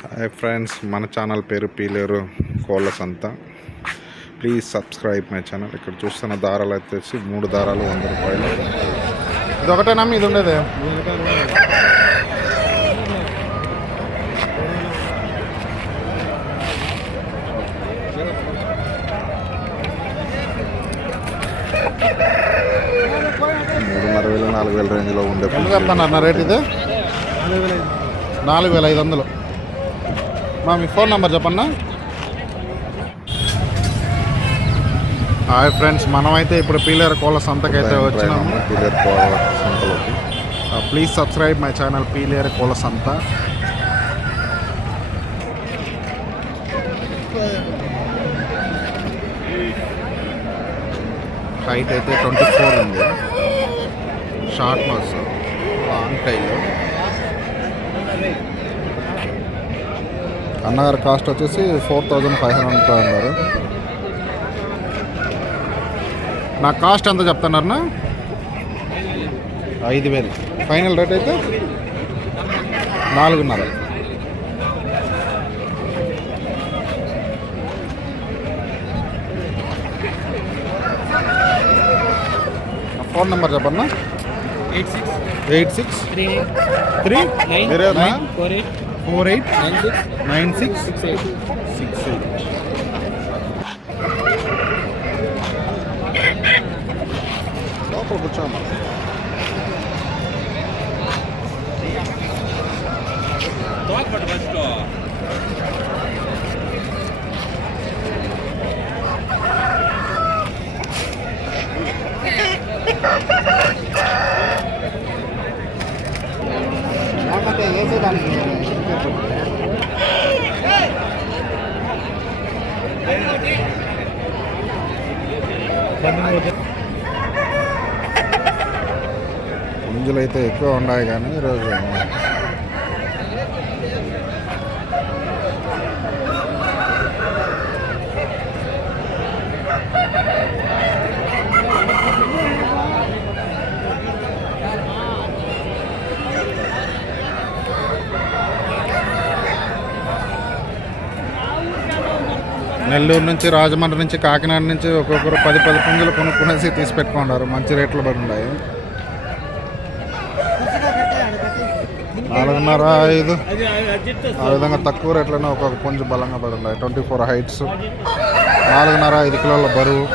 Hi friends, మన channel పేరు పీలేరు కోళ్ళ సంత. Please subscribe my channel. ఇక్కడ చూస్తున్న దారాలు వచ్చేసి 3 దారాలు 100 రూపాయలు. ఇది ఒకటేనా ఇది ఉండేది? $3,500 రేంజ్లో ఉండే. ఎంత చెప్తాను రేట్? ఇది 4,500. మీ ఫోన్ నెంబర్ చెప్పన్నా. హాయ్ ఫ్రెండ్స్, మనమైతే ఇప్పుడు పీలేరు కోళ్ళ సంతకైతే వచ్చినాము. పీలేరు కోళ్ళ సంతలోకి please subscribe my channel Peleru కోళ్ళ సంత. హైట్ అయితే 24 ఉంది. Short nose, long tail. అన్నగారి కాస్ట్ వచ్చేసి 4,500 అన్నారు. నా కాస్ట్ ఎంత చెప్తున్నారన్నా? 5,000. ఫైనల్ రేట్ అయితే 4,500. ఫోన్ నెంబర్ చెప్పన్నా. 8639489668. లోపల కూర్చోమ్మా. పుంజులు అయితే ఎక్కువ ఉన్నాయి కానీ ఈరోజు నెల్లూరు నుంచి, రాజమండ్రి నుంచి, కాకినాడ నుంచి ఒక్కొక్కరు 10 పుంజులు కొనుక్కునేసి తీసి పెట్టుకున్నారు. మంచి రేట్లు పడి ఉన్నాయి. 4,500, 5 ఆ విధంగా తక్కువ రేట్లోనే ఒక్కొక్క పుంజు బలంగా పడి ఉన్నాయి. 24 హైట్స్, 4,500 5 కిలోల బరువు.